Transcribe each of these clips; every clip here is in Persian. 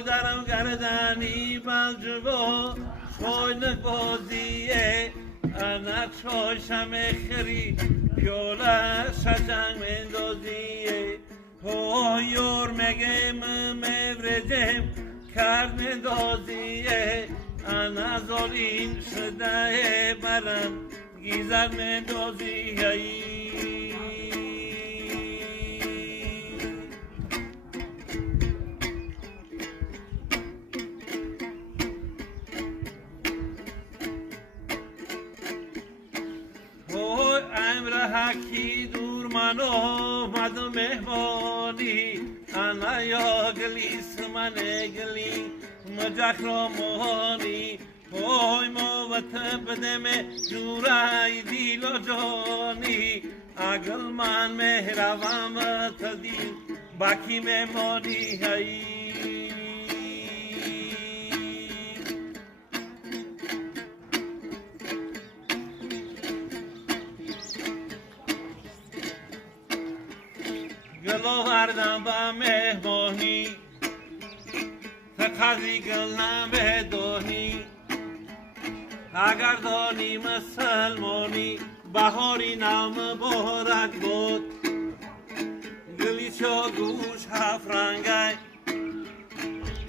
درم گردنی بلجبا شوی نبازیه انا چای شمخری پیوله شجنگ مندازیه یور مگم مورجم کرد مندازیه انا زالین شده برم گیزر مندازیه حکی دور من آمد مهمانی انا یا گلیس من گلی مجخ را مهانی موت بدم جورای دیل و جانی اگل من مهروام تدیل باکی مهمانی هایی گلو وردم با مهمانی تقاضی گلنم به دونی اگر دانی مسلمانی بهاری نام بارک بود گلی چو گوش هفت رنگای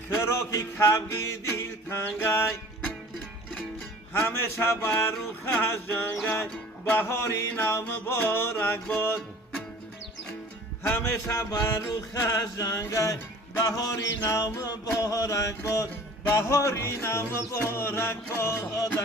خراکی کبگی دیل تنگای همیشه بر رو خش جنگای بهاری نام بارک بود همیشه بر رو خش جنگای بهاری نام بارک باد بهاری نام بارک باد